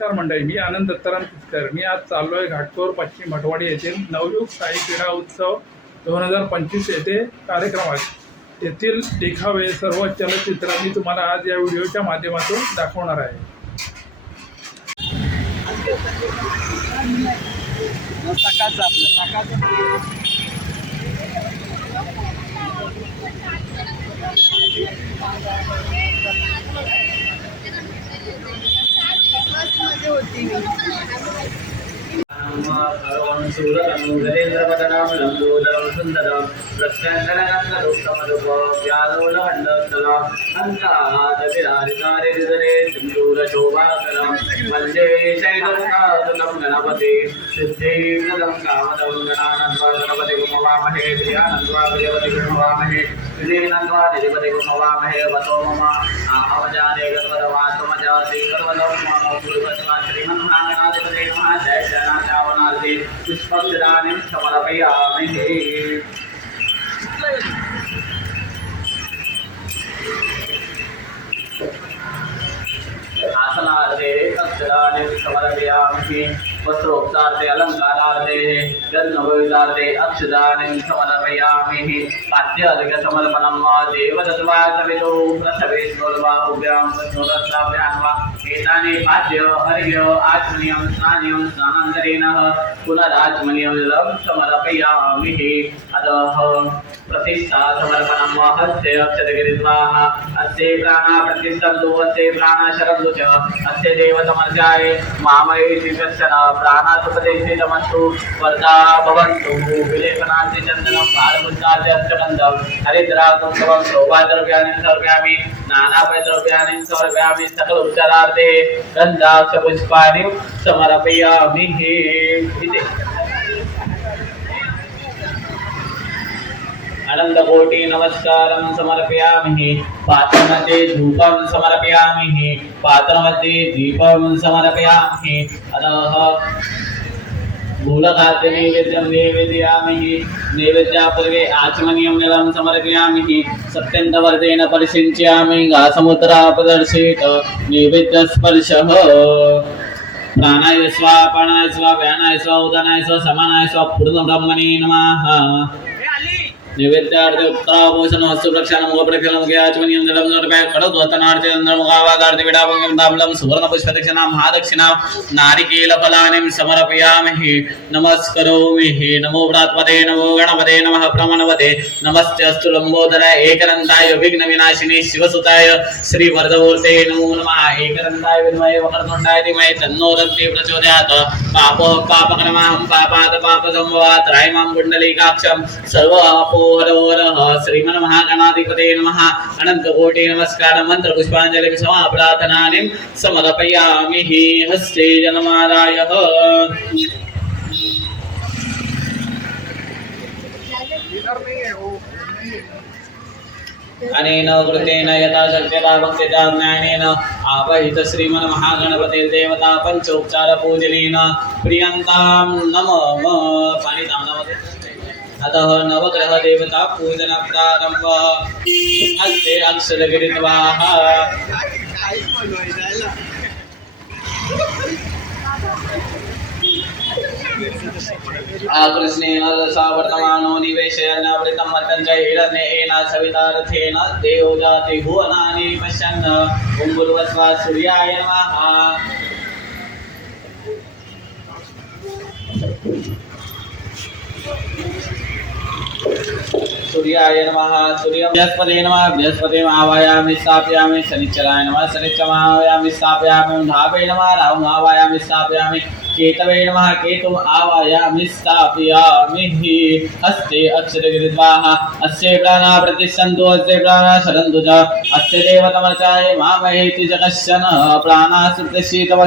नमस्कार मंडळी, मी आनंद दत्ताराम किचकर. मी आज चाललोय घाटकोर पश्चिम भटवाडी येथील नवयुग साई क्रीडा उत्सव 2025 येथे कार्यक्रम आहे. येथील देखावे सर्व चलचित्र मी तुम्हाला आज या व्हिडिओच्या माध्यमातून दाखवणार आहे. पुष्पदानीं समर्पयामि। आसनार्थे अक्षराणि समर्पयामि। वस्त्रोपचारे अलंकारार्थे गन्धगोविदार्थे अक्षराणि समर्पयामि। पाद्यार्घ्य समर्पणं देवदत्त्वा सवितो प्रसवेश्वरबाहुभ्यां प्रचोदस्ताभ्यां वा एतानि पाद्य अर्घ्य आचमनीयं स्नानीयं स्नानान्तरेण पुनराचमनीयं जलं समर्पयामि। अतः प्रतिष्ठा समर्पणं हस्ते अक्षतगिरिद्वाः अस्य प्राणा प्रतिष्ठन्तु अस्य प्राणा शरन्तु च अस्य देवतमर्चाय मामयेति कश्चन प्राणासुपदेशितमस्तु वर्धा भवन्तु। विलेपनास्य चन्दनं पारमुद्रास्य अष्टगन्धं हरिद्राकुङ्कुमं शोभाद्रव्याणि समर्पयामि। नानापद्रव्याणि समर्पयामि। सकल उपचारार्थे गन्धाक्षपुष्पाणि समर्पयामि। अनंतकोटि नमस्कारं समर्पयामि। पात्रमध्ये धूपं समर्पयामि। पात्रमध्ये दीपं समर्पयामि। अतः मूलखाद्य नैवेद्यं निवेदयामि। नैवेद्यापूर्वे आचमनीयं जलं समर्पयामि। सत्यन्तवर्तेन परिसिञ्चयामि। घासमुद्रा प्रदर्शयेत् नैवेद्यस्पर्शः। प्राणाय स्वाहा अपानाय स्वाहा व्यानाय स्वाहा उदानाय स्वाहा समानाय स्वाहा पूर्णब्रह्मणे नमः। नैवेद्यार्थे उत्तराभूषण वस्तुप्रक्षालनं गोप्रक्षालनं आचमनीयं जलं समर्पयामि। खडोद्वतनार्थे चन्द्रमुखावादार्थे विडाभङ्गं ताम्बूलं सुवर्णपुष्पदक्षिणां महादक्षिणां नारिकेलफलानि समर्पयामि। नमस्करोमि। नमो व्रातपदे नमो गणपते नमः प्रमणपते नमस्ते अस्तु लंबोदराय एकदन्ताय विघ्नविनाशिनी शिवसुताय श्रीवरदमूर्ते नमो नमः। एकदन्ताय विद्महे वक्रतुण्डाय धीमहि तन्नो दन्ति प्रचोदयात्। पापो पापकर्माहं पापात् पापसंभवात् त्रायमां कुण्डलीकाक्षं सर्वपापो श्रीमन्महागणाधिपते नमः। अनंतकोटि नमस्कार मंत्र पुष्पांजलि समाप्रार्थनानि समर्पयामि। हस्ते जलमादाय अनेन कृतेन यथाशक्यता भक्त्या ज्ञानेन आवाहित श्रीमन्महागणपते देवता पंचोपचार पूजनेन प्रियंतां नमः। पाणी तामनामध्ये अतः नवग्रह देवता पूजन प्रारंभ। हस्ते अक्षरगिरिद्वाः आकृष्णेन रसावर्तमानो निवेशयन्नवृतं वतञ्च हिरण्येन सवितार्थेन देवजाति भुवनानि पश्यन् ॐ भूर्भुवः सूर्याय नमः। सूर्याय नमः। सूर्यं बृहस्पते नमः। बृहस्पतिं आवाहयामि स्थापयामि। शनिश्चराय नमः। शनिश्चरं आवाहयामि स्थापयामि। राहवे नमः। राहुं आवाहयामि स्थापयामि। केतवे नमः। केतुम् आवाहयामि स्थापयामि। हस्ते अक्षरगिरिद्वाः अस्य प्राणा प्रतिष्ठन्तु अस्य प्राणा शरन्तु च अस्य देवतमर्चाय मामहेति च कश्चन प्राणाः प्रतिष्ठितः।